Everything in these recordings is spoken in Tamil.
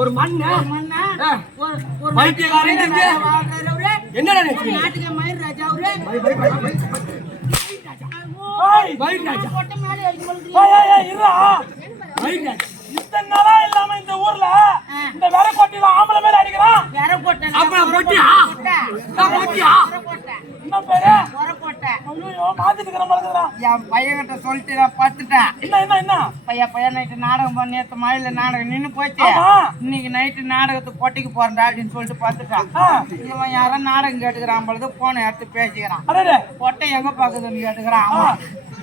ஒரு மண்ணு என்ன இத்தனை நாளா இல்லாம இந்த ஊர்ல இந்த வேற கொட்டில ஆம்பளை மேல அடிக்கிறான். வேற கொட்டை அப்புறம் கொட்டியா கொட்டியா என்ன பேரு வர கொட்டை. ஐயோ மாத்திட்டுக்கற மறந்துறா. என் பையன் கிட்ட சொல்லிட்டு நான் பாத்துட்டேன். என்ன பையன் நைட் நாடகம் பண்ணி நேத்து மழையில நாடகம் நின்னு போச்சு. இன்னைக்கு நைட்டு நாடகத்துக்கு கொட்டைக்கு போறேன்டா அப்படின்னு சொல்லிட்டு பாத்துட்டான். இவன் யாரோ நாடகம் கேட்டுக்கிறான் பொழுது போன எடுத்து பேசிக்கிறான். கொட்டை எங்க பாக்குதுன்னு கேட்டுக்கிறான்.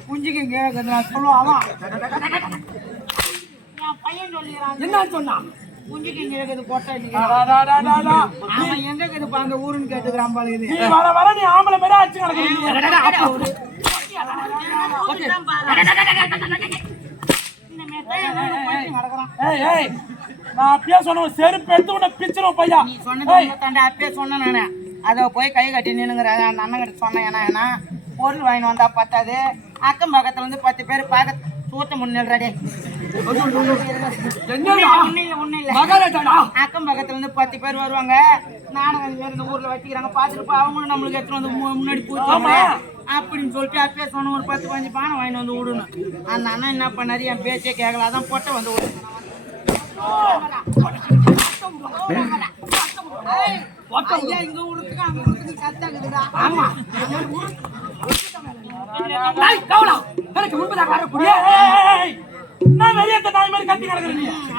குஞ்சுக்கு கேக்குது நான் சொல்லுவான். பையன் சொல்லிக்கிறான். என்ன சொன்னான்? குஞ்சுக்கு இங்க இருக்குது கொட்டை அவன் எங்க இருக்குது அந்த ஊருன்னு கேட்டுக்கிறான் பழகுது. வர நீ ஆம்பளை மாதிரி அடிச்சு நான் அப்பயே சொன்ன செருப்பு எடுத்து உன்னை பிச்சிரும் பையா. நீ சொன்னது அப்பயே சொன்னேன் நானு. அதை போய் கை கட்டி நின்னுங்கிற அந்த அண்ணன் கிட்ட சொன்னேன். ஏன்னா பொருள் வாங்கிட்டு வந்தா பத்தாது. அக்கம் பக்கத்துல வந்து 10 பேர் பார்க்க சூத்த முன்னேறாடே. அக்கம் பக்கத்துல இருந்து 10 பேர் வருவாங்க. நாடகம் இந்த ஊர்ல வச்சுக்கிறாங்க. பாத்துட்டு அவங்களும் நம்மளுக்கு எடுத்துட்டு வந்து முன்னாடி பூச்சாங்க அப்படின்னு சொல்லிட்டு அப்பயே சொன்ன ஒரு 10-15 பானை வாங்கிட்டு வந்து விடணும். அந்த அண்ணன் என்ன பண்ணாரு, என் பேச்சே கேட்கல. அதான் பொட்டை வந்து இங்க உடுத்துக்கு அங்க உடுத்துக்கு கத்தாக்குதுடா. ஆமா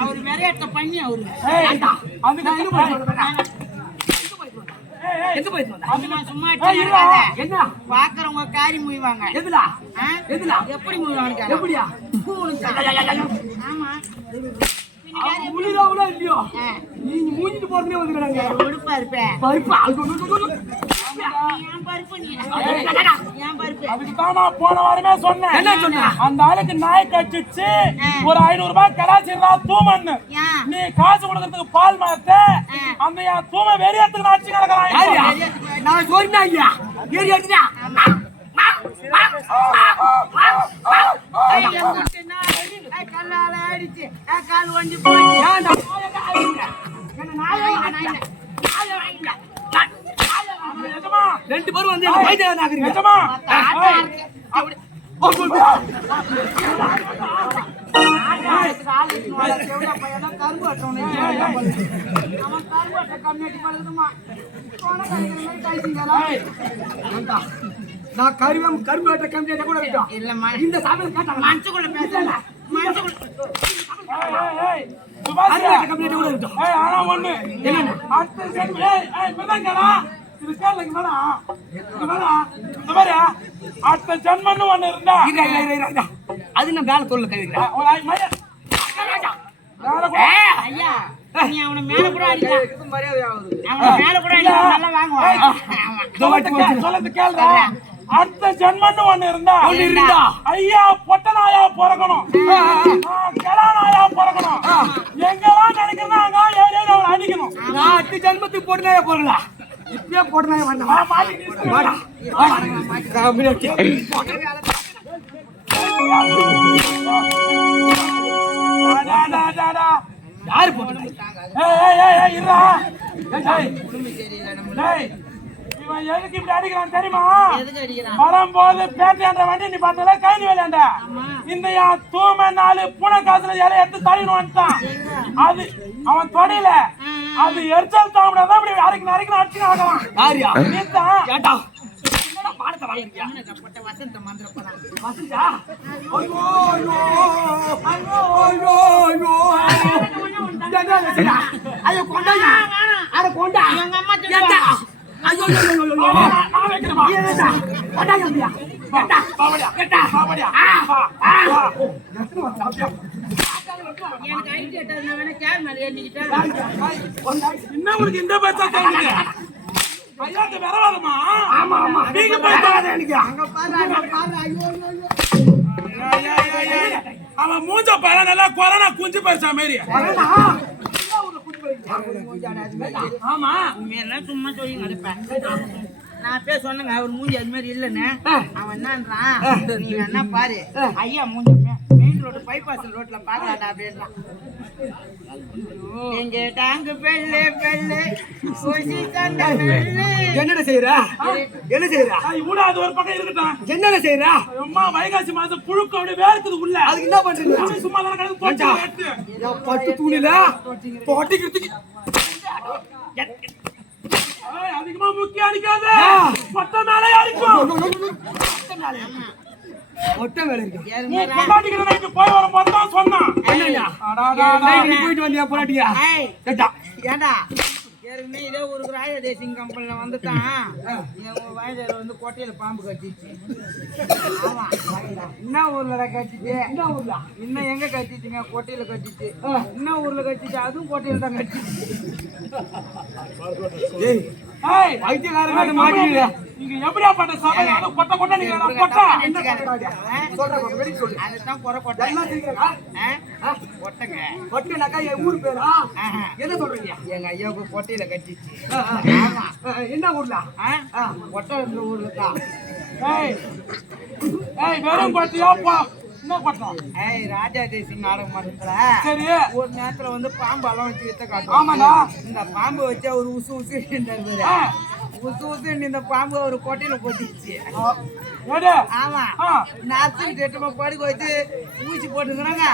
அவரு வெறையாட்ட பண்ணி அவரு பாக்குறவங்க காரி முய்வாங்க. எப்படி முய்வாங்க? ஆமா இல்லையோ நீங்க மூஞ்சிட்டு போறதே வந்துடுறாங்க. உடுப்பா இருப்பேன் போன வாரமே சொன்னேன். என்ன சொன்ன? அந்த ஆளுக்கு நாய் கட்டிச்சு ஒரு 500 ரூபாய் கலாச்சிருந்தா தூமன்னு நீ காசு கொடுக்கறதுக்கு பால் மாத்த அந்த என் தூம வெறியத்துக்கு நான் அடிச்சு கிடக்குறான். நான் சொன்னேன் ஐயா ஏறி அடிச்சா கல்லால அடிச்சு கால் வண்டி போச்சு. ரெண்டு பேரும் வந்து நான் கரும்பு வெட்ட கம்மியா கூட இல்லம்மா. இந்த சாமியை கேட்டாங்க மனசுக்குள்ள பேசல அடுத்த ஜன்மன்னு ஒண்ணு இருந்தா அது நான் வேலை சொல்ல கவிக்கிறேன். அவனை மேல கூட மரியாதை மேல கூட நல்லா வாங்குவான். சொல்றது கேள்வி அடுத்த ஜென்மன்னு ஒண்ணு இருந்தா ஐயா பொட்ட நாயா பிறக்கணும், கிளா நாயா பிறக்கணும். எங்கெல்லாம் நினைக்கிறாங்க ஏரியா அடிக்கணும். நான் அடுத்த ஜென்மத்துக்கு போட்டு நாயா பிறக்கலாம். இப்பயே போட்டு நாயா வரணும். யாரு போட்டு இவன் எதுக்கு இப்படி அடிக்கிறான் தெரியுமா? வரும்போது பேட்டையாண்ட வண்டி நீ பார்த்தல கைது வேலையாண்ட இந்த தூமை 4 பூனை காசுல இலைய எடுத்து தள்ளின்னு வந்துட்டான். அது அவன் தொடையில அது எரிச்சல் தாமதான் இப்படி அரைக்கணும் அடிச்சு ஆகலாம். இன்னும் இந்த பேச்சா கேக்குது. ஐயா இது வரவாதமா? ஆமா ஆமா நீங்க பேசாத எனக்கு. அங்க பாரு ஐயோ அவன் மூஞ்ச பாரு நல்லா கொரோனா குஞ்சு பறிச்ச மாதிரி. கொரோனா ஆமா உண்மையெல்லாம் சும்மா சொல்லி நடப்பேன். நான் பேச சொன்னங்க அவர் மூஞ்சி அது மாதிரி இல்லன்னு. அவன் என்னன்றான், நீ என்ன பாரு ஐயா மூஞ்சி மெயின் ரோடு பைபாஸ் ரோட்ல பாக்கலாடா அப்படின்றான். எங்க டாங்கு பெல்லு பெல்லு என்னடா செய்யறா? என்ன செய்யறா? இவ்வளவு ஒரு பக்கம் இருக்கட்டும். என்னடா செய்யறா? அம்மா வைகாசி மாசம் புழுக்க அப்படியே வேர்க்குது உள்ள. அதுக்கு என்ன பண்றீங்க? சும்மா தான் கிடந்து போட்டு பட்டு தூணில போட்டிக்கிறதுக்கு அதிகமா முக்கியம் அடிக்காத. பொட்ட மேலே அடிக்கும். பொட்ட மேலே இருக்கு. பொண்டாட்டிக்கு நைட்டு போய் வர போதான் சொன்னான். என்னையா போயிட்டு வந்தியா பொண்டாட்டியா? ஏண்டா ஏற்கனவே இதே ஒரு ராய தேசிங் கம்பெனில வந்துட்டான். என் வயதில் வந்து கோட்டையில பாம்பு கட்டிச்சு. ஆமா என்ன ஊர்ல கட்டிச்சு? என்ன ஊர்ல? இன்னும் எங்க கட்டிச்சுங்க? கோட்டையில கட்டிச்சு. என்ன ஊர்ல கட்டிச்சு? அதுவும் கோட்டையில தான் கட்டிச்சு. வைத்தியக்காரங்க மாட்டீங்க. நீங்க எப்படியா பண்ண சபை கொட்ட கொட்ட நீங்க கொட்டா அதுதான் குறை கொட்டை. கொட்டைங்க கொட்டைனாக்கா என் ஊர் பேரா? என்ன சொல்றீங்க? எங்க ஐயாவுக்கு கோட்டையில கட்டிச்சு. என்ன ஊர்ல? கொட்டை இருந்த ஊர்ல தான். வெறும் கொட்டியா என்ன கொட்டோம்? ராஜா தேசிங் நாடகம் மன்றத்துல சரி ஒரு நேரத்துல வந்து பாம்பு எல்லாம் வச்சு வித்த காட்டும். ஆமாடா இந்த பாம்பு வச்சு ஒரு உசு உசு உசு உசு இந்த பாம்பு ஒரு கொட்டையில கொட்டிச்சு. ஆமா நாத்துக்கு எட்டுமா படுக்க வச்சு ஊசி போட்டுக்கிறாங்க.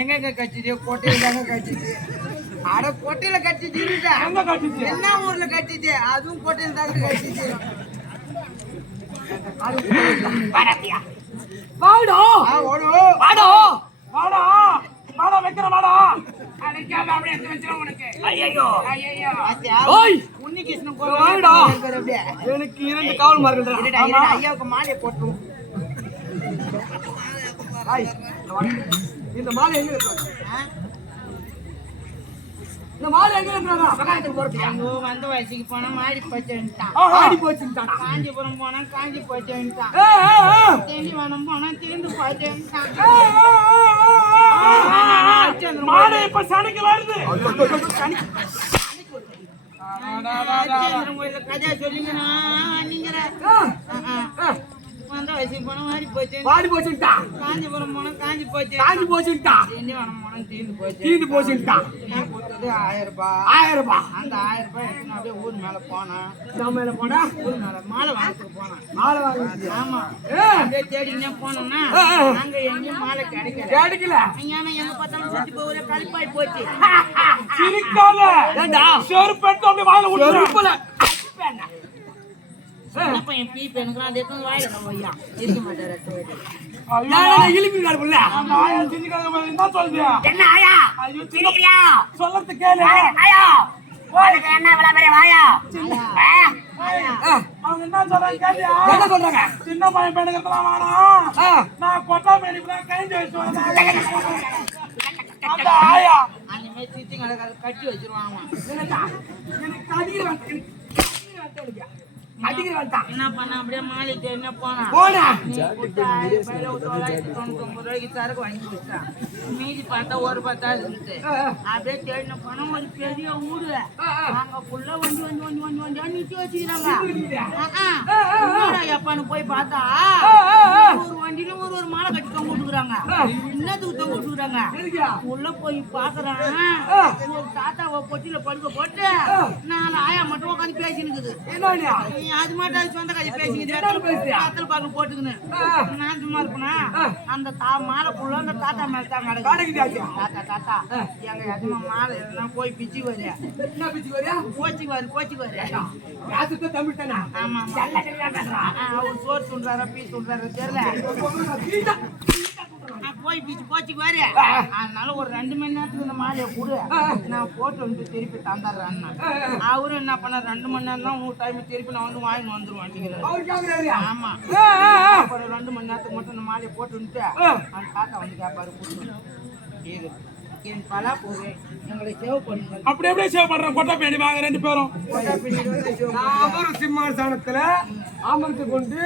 எங்க கட்சிச்சு? கோட்டையில தாங்க கட்சிச்சு. அட கோட்டையில கட்சிச்சு. என்ன ஊர்ல கட்சிச்சு? அதுவும் கோட்டையில தாங்க கட்சிச்சு. வாடா வாடா வாடா வாடா வைக்கிற வாடா அழைக்காம அப்படியே எடுத்து வச்சிரும் உனக்கு. ஐயோ ஐயோ ஓய் உன்னிகிருஷ்ணன் வாடா. அப்படியே எனக்கு 2 காவல் மார்க்கடா. ஐயாவுக்கு மாலையை போட்டுரும். இந்த மாலை எங்க இருக்கு? இந்த மாலை எங்க இருக்கு? வந்த வயசுக்கு போனா மாடி போச்சுட்டான். ஆடி போச்சுட்டான். காஞ்சிபுரம் போனா காஞ்சி போச்சுட்டான். திண்டிவனம் போனா தீர்ந்து போச்சுட்டான். மாடு இப்ப சனிக்கு வருது. கஜா சொல்லிங்கண்ணா நீங்க வந்த வயசுக்கு போனா மாடி போச்சு. வாடி போச்சுட்டான். காஞ்சிபுரம் போனா காஞ்சி போச்சு. காஞ்சி போச்சுட்டான். திண்டிவனம் போனா தீர்ந்து போச்சு. தீந்து போச்சுட்டான். கொடுத்தது 1000 ரூபாய். 1000 ரூபாய். அந்த 1000 ரூபாய் எடுத்து அப்படியே ஊர் மேல போனேன். நான் மேல போனா ஊர் மேல மாலை வாங்கிட்டு போனேன். மாலை வாங்கிட்டு. ஆமா அப்படியே தேடினே போனோம்னா அங்க எங்கேயும் மாலை கிடைக்கல. ஏன்னா எங்க பார்த்தாலும் சுத்தி போய் ஒரே கழிப்பாய் போச்சு. சிரிக்காத. ஏண்டா செருப்பு எடுத்து அப்படியே வாயில விட்டுறேன். பையன் பீப் எனக்கு அதை எடுத்து வாயில வையா இருக்க மாட்டாரு. இழுப்பினாரு புள்ள. ஆயா சிரிக்காத மாதிரி என்ன சொல்றியா? என்ன ஆயா சிரிக்கிறியா? சொல்லறது கேளு. ஆயா உனக்கு என்ன இவ்வளவு பெரிய வாயா? அவங்க என்ன சொல்றாங்க கேட்டியா? என்ன சொல்றாங்க? சின்ன பையன் பெண்ணுக்கிறதுலாம் வேணாம். நான் கொட்டா மேடிப்புலாம் கைஞ்சு வச்சு அந்த ஆயா அந்த மாதிரி சிரிச்சிங்க கட்டி வச்சிருவாங்க. எனக்கு அடிக்கிறான். அடிக்கிற வேண்டாம். என்ன பண்ண அப்படியே மாறிட்டு என்ன போனா போடா. சரக்கு வாங்கி கொடுத்தான். மீதி பார்த்தா ஒரு பத்தா இருந்துச்சு. அப்படியே தேடின பணம் ஒரு பெரிய ஊரு. அங்க ஃபுல்லா வண்டி நிறுத்தி வச்சுக்கிறாங்க. எப்பான்னு போய் பார்த்தா ஒரு வண்டியில ஒரு மாலை கட்டி தொங்க விட்டுக்கிறாங்க. என்னத்துக்கு தொங்க விட்டுக்கிறாங்க? உள்ள போய் பாக்குறான், ஒரு தாத்தாவை பொட்டியில படுக்க போட்டு 4 ஆயா மட்டும் உட்காந்து பேசினுக்குது. அது மட்டும் அது சொந்த கதை பேசிக்கிட்டு பாக்கு போட்டுக்குன்னு நான் சும்மா இருப்பேனா? அந்த மாலை புள்ள அந்த தாத்தா மேல தான் கிடக்கு. தாத்தா எங்க எஜமா மாலை எதுனா போய் பிச்சு வரு. என்ன பிச்சு வரியா? கோச்சிக்கு வரு. யாத்துக்கு தமிழ் தானா? ஆமா அவர் சோறு சொல்றாரா பீ சொல்றாரா தெரியல. போய் பிச்சு கோச்சிக்கு வரு. அதனால ஒரு 2 மணி நேரத்துக்கு இந்த மாலையை கொடு, நான் போட்டு வந்து திருப்பி தந்துடுறேன். அவரும் என்ன பண்ண 2 மணி நேரம் தான் உங்க டைம், திருப்பி நான் வந்து வாங்கி வந்துருவேன். ஆமா ஒரு 2 மணி நேரத்துக்கு மட்டும் இந்த மாலையை போட்டு வந்துட்டு அந்த தாத்தா வந்து கேட்பாரு, என் பலா போவே எங்களை சேவ் பண்ணுங்க. அப்படி எப்படியே சேவ் பண்றேன்? கொட்டை பேண்டி வாங்க 2 பேரும். அமர் சிம்மாசனத்துல அமர்ந்து கொண்டு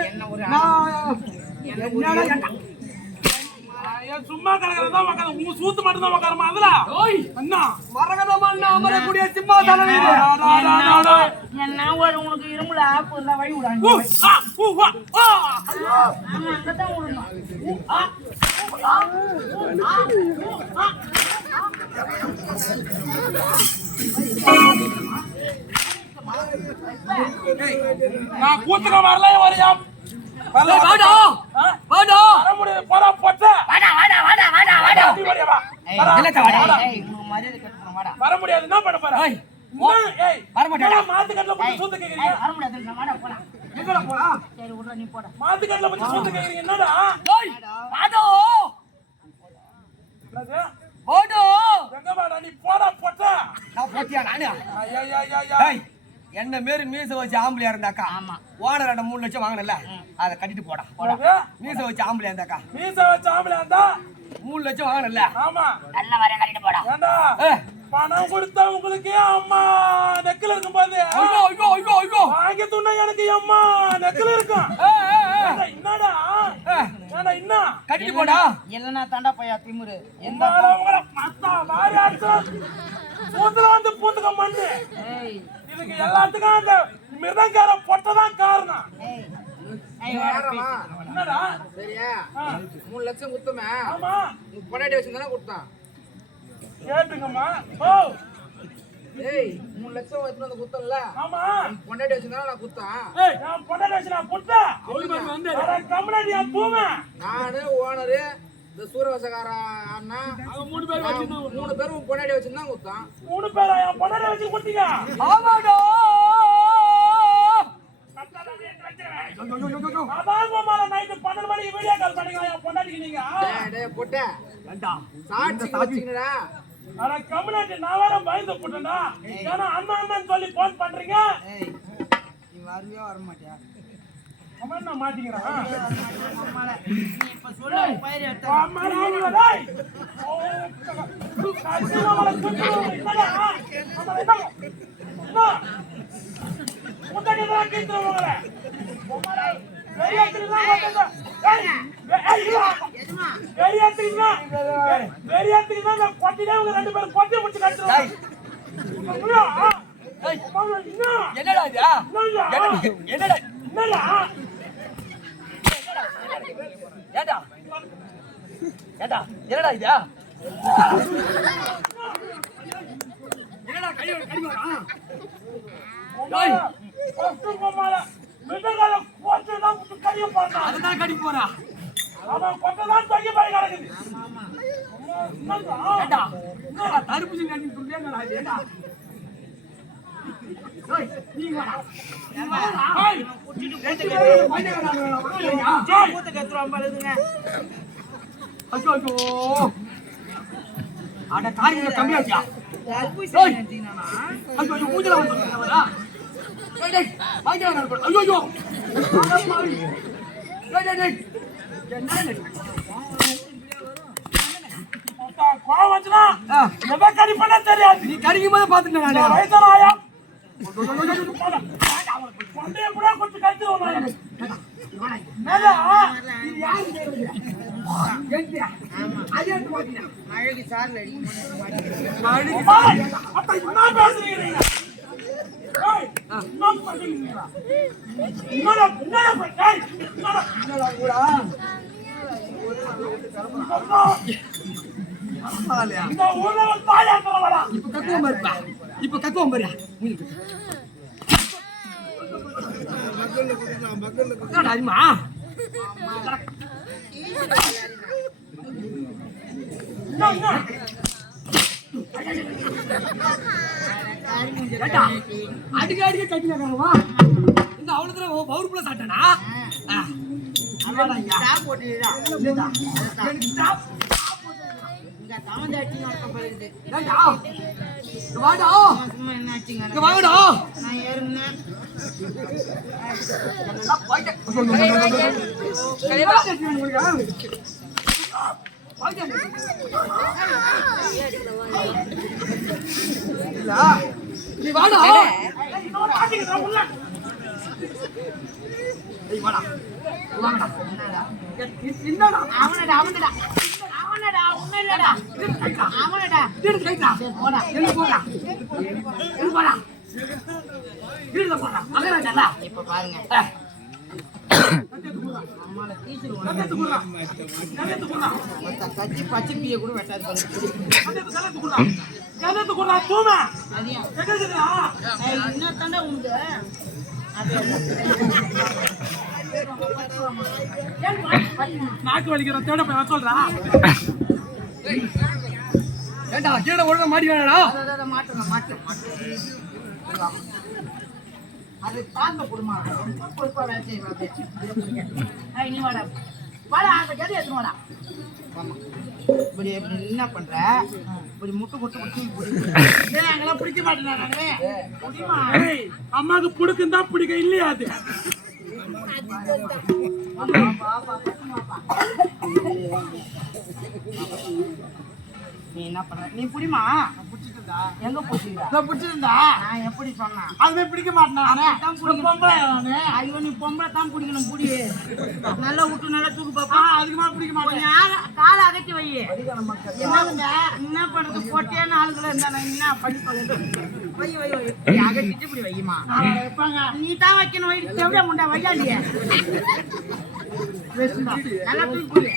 சும்மா கிடக்கிறதா உட்கார, உங்க சூத்து மட்டும் தான் உட்காரமா? அதுல என்ன மரகதமான அமரக்கூடிய சிம்மாசனம் இது. என்ன ஒரு உனக்கு இருமுல ஆப்பு இருந்தா வழி விடாங்க. அங்கதான் விடணும். நான் கூத்துக்க வரல வரையா? வர முடியாது. போடா பொட்ட. வர முடியாது. என்ன பண்ண போற? மாத்துக்கட்டல பத்தி சூத்து கேக்குறீங்க? எங்கடா போறா? சரி விடுற, நீ போட. மாத்துக்கட்டல பத்தி சூத்து கேக்குறீங்க? என்னடா எங்க வாடா நீ? போடா பொட்ட. நான் போட்டியா நானு? என்ன மாரி மீச வச்சு ஆம்பளையா இருந்தாக்கா, ஓனர் 3 லட்சம் வாங்கினல, அதை கட்டிட்டு போடா. மீச வச்சு ஆம்பளையா இருந்தாக்கா, மீச வச்சு ஆம்பளையா இருந்தா 3 லட்சம் வாங்கினல, ஆமா நல்ல வரையும் கட்டிட்டு போடா. ஏண்டா பணம் கொடுத்தா உங்களுக்கு அம்மா நெக்கில இருக்கும் போது வாங்கி துண்ணா எனக்கு அம்மா நெக்கில இருக்கும். என்னடா என்ன கட்டிட்டு போடா. இல்லன்னா தாண்டா பையா திமுரு. எந்த பூத்துல வந்து பூத்துக்க மண்ணு. இதுக்கு எல்லாத்துக்கும் அந்த மிருதங்கார பொட்டதான் காரணம். என்னடா சரியா 3 லட்சம் குத்துமே. ஆமா பொண்டாட்டி வச்சிருந்தானே கொடுத்தான். கேட்டுங்கம்மா. ஓ 3 லட்சம் வச்சு வந்து குத்தல. ஆமா பொண்டாட்டி வச்சிருந்தானே நான் குத்தான். நான் பொண்டாட்டி வச்சு நான் புட்டா கம்பெனியா பூமே. நானு ஓனரு இந்த சூரவசகார அண்ணா 3 பேர் வச்சிருந்தோம். 3 பேரும் பொண்டாட்டி வச்சிருந்தா குத்தான். 3 பேரா என் பொண்டாட்டி வச்சு குத்தீங்க? ஆமாடா. அதான் மாமா நைட் 12 மணிக்கு வீடியோ கால் பண்ணீங்க என் பொண்டாட்டிக்கு நீங்க. டேய் பொட்ட சாட்சி வச்சிங்கடா. அட கம்பெனி நான் வேற பயந்து போட்டேன்டா. ஏன்னா அண்ணன் சொல்லி போன் பண்றீங்க. நீ வரவே வர மாட்டியா? அம்மா நான் மாட்டிக்கிறேன். நீ இப்ப சொல்லு பையர் எடுத்து. அம்மா நான் டேய். ஓ காய்ச்சல வர குத்து. என்னடா? அம்மா என்ன? முன்னாடி தான் கேக்குறவங்களே. வெறியாத்திரமா போடுங்க. வெறியாத்திரமா நான் கொட்டினே உங்க 2 பேரும் கொட்டி முடிச்சு கட்டுறேன். என்னடா இது? என்னடா என்னடா ஏடா ஏடா என்னடா இது? என்னடா கை கடிமாரா? டேய் ஃபர்ஸ்ட் கோமால மிட்டகால போச்சனா முட்டு கடிய போறா. அததான் கடி போறா. அவன் கொட்டதான் தங்கி போய் கிடக்குது. ஆமா ஏடா ஏடா தர்பூசணி கட்டி துண்டியாங்கடா ஏடா. டேய் நீ வாடா. ஏய் குட்டிட்டு ஜாய் மூத்த கத்துறோம் பழுதுங்க. ஐயோ அட காரியம் கம்மியாச்சியா? தர்பூசணி நடினானா? ஐயோ பூஜை வந்துடா. டேய் டேய் ஐயோ ஐயோ டேய் டேய் என்ன கோவம் வந்துனா எதை கடி பண்ண தெரியாது. நீ கடிக்கும் போது பாத்துட்டேன் வயசான ஆயா கொண்டைய கூட எடுத்துருவோம். மேல இது யாரு செய்யறது? ஏன்டா? அது எடுத்து மாட்டினா. மழைக்கு சார்ல அடிக்கும் அப்ப என்ன பேசுறீங்க நீங்க? ஏய், என்ன பண்றீங்க? என்னடா ஏய், என்னடா கூடா? இந்த ஊர்ல ஒரு தாயா தரவடா. இப்ப கக்குவம் பாருப்பா. இப்ப கக்குவம் பாரு. என்னடா அம்மா? என்ன ஏண்டா, அடிக்க அடிக்க கட்டினாங்கவா? இந்த அவ்வளவுதான் பவுர்புல சாட்டனா? ஸ்டாப் போட்டுடா எனக்கு ஸ்டாப். இங்க தாமந்தாச்சி நடக்க போகுது ஏண்டா? இங்க வாடா. சும்மா என்ன ஆச்சுங்க இங்க வாடா. நான் ஏறுங்க நீ வாடா. என்னடா அவனடா அவனடா அவனடா உண்மை இல்லடா அவனடா போடா என்ன போடா என்ன போடா வீடுல போடா மகராஜா இப்ப பாருங்க நம்மள தீச்சிருவாங்க கத்தி பச்சை பிய கூட வெட்டாது என்ன தாண்டா உண்டு நாக்கு வலிக்கிற தேட போய் சொல்றா. ஏண்டா கீழே ஒழுங்கா மாடி வேணாடா. மாட்டேன் அது தாங்க குடுமா பொறுப்பா வேலை செய்வாங்க நீ வாடா வாடா அந்த கதை எடுத்து வாடா இப்படி என்ன பண்ற இப்படி முட்டு அங்கெல்லாம் பிடிக்க மாட்டேன் ஏய், அம்மாக்கு பிடிக்குந்தா பிடிக்க இல்லையா அது? நீ என்ன பண்ற நீ புடிமா எங்க பிடிச்சிருந்தா நான் எப்படி சொன்னேன் அதுவே பிடிக்க மாட்டேன். பொம்பளை அவனு. ஐயோ நீ பொம்பளை தான் பிடிக்கணும் புடி நல்லா விட்டு நல்லா தூக்கு பாப்பா அதுக்கு மேல பிடிக்க மாட்டேன். காலை அகட்டி வை என்ன பண்றது பொட்டியான ஆளுகளை இருந்தா நான் என்ன பண்ணி வை வை வை அகட்டிட்டு இப்படி வையுமா நீ தான் வைக்கணும் வை செவ்வளோ முண்டா வையாண்டிய நல்லா தூக்கி புடி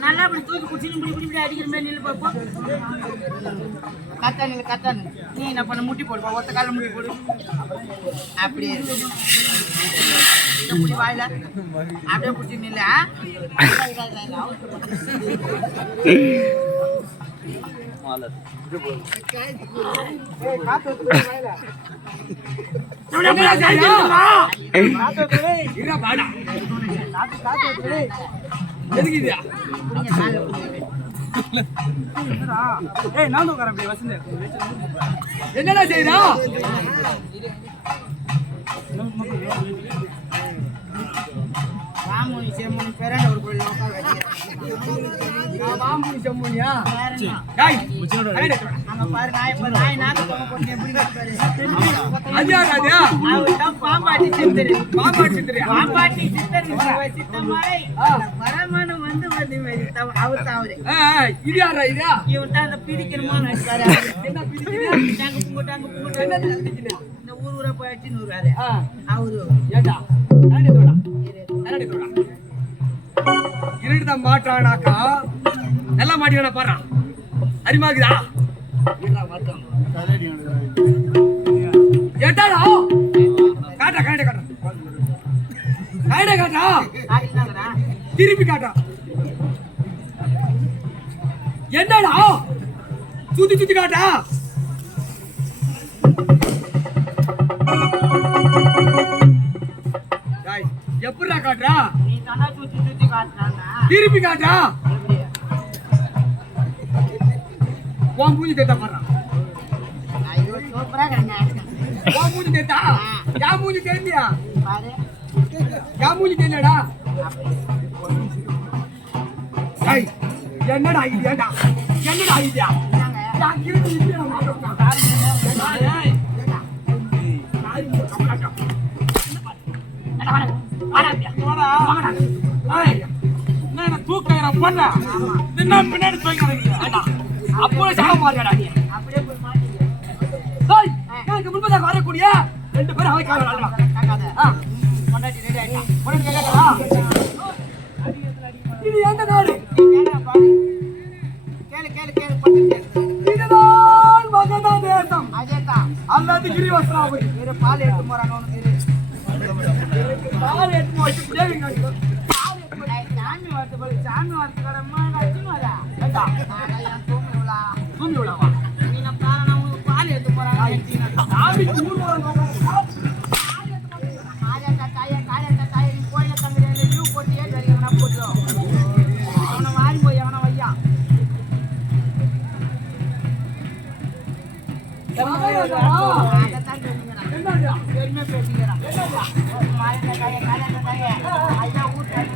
நல்லா இப்படி தூக்கி குடிச்சு இப்படி அடிக்கிற மாதிரி நில்லு பார்ப்போம் கத்தானு நீ என்ன பண்ண முட்டி போடுப்பா ஒத்த கால முட்டி போடு அப்படியே முடி வாயில அப்படியே பிடிச்சி நில்ல என்னடா செய்யறா? வாமூனி சேமூனி பேராண்ட ஒரு கோயில் உட்கார வச்சுக்கிறேன் அங்க பாரு நாய் நாக்கு தொங்க போட்டு எப்படி பாரு அவர்தான் பாம்பாட்டி சித்தர் சித்தமாய் வரமனு வந்து அவர் தான் அவரு இவன் தான் அந்த பிரிக்கணுமா நினைச்சாரு இந்த ஊரா போயிடுச்சு நூறாரு அவரு இருட்டுதான் மாட்டானாக்கா நல்லா மாட்டியானா பாரு அறிமாக்குதா ஏட்டாடா காட்டா திருப்பி காட்டா என்னடா சுத்தி காட்டா எப்படா காட்டுறா நீ தானே சுத்தி காட்டுறாங்க திருப்பி காட்டா உன் மூஞ்சி தேத்தா பாடுறான் ஐயோ சூப்பரா கிடைங்க உன் மூஞ்சி தேத்தா யா மூஞ்சி தெரியலையா பாரு யா மூஞ்சி தெரியலடா என்னடா ஐடியாடா என்னடா ஐடியா என்னங்க யா கிருதி இல்லையா மாட்டோம் பொண்ணா தின்னா பின்னாடி தூக்கி கிடைக்கிறேன் அப்போ சாக மாறியாடா நீ அப்படியே போய் மாட்டிக்க. டேய் எனக்கு முன்பதாக வரக்கூடிய 2 பேரும் அவை காவல் ஆடுறா பொண்டாட்டி ரெடி ஆயிட்டா. உனக்கு கேட்கறா இது எந்த நாடு கேளுடா பாரு. கேளு கேளு கேளு பட்டு கேளு. இதுதான் மகத தேசம் அதேதான். அல்லது கிரிவஸ்திராபுரி இரு பால் எடுத்து போறாங்க உனக்கு இரு. பால் எடுத்து வச்சு தேவிங்க சாமி வார்த்தை போய் சாமி வார்த்தை கடமா அடிச்சு வரா. ஏண்டா நான் தூங்கி விழா. தூங்கி விடாவா நீ நம்ம பாரு உனக்கு பால் எடுத்து போறாங்க. சாமி ஊர் வரணும் காயக்கா தாயை நீ கோயில தங்குறேன் லீவ் போட்டியே தெரியும் போட்டு அவனை வாரி போய் அவனை வையா. அதைத்தான் தெரிஞ்சுக்கிறான். என்னடா பெருமை பேசிக்கிறான். காயக்கா தாயை ஐயா வீட்டு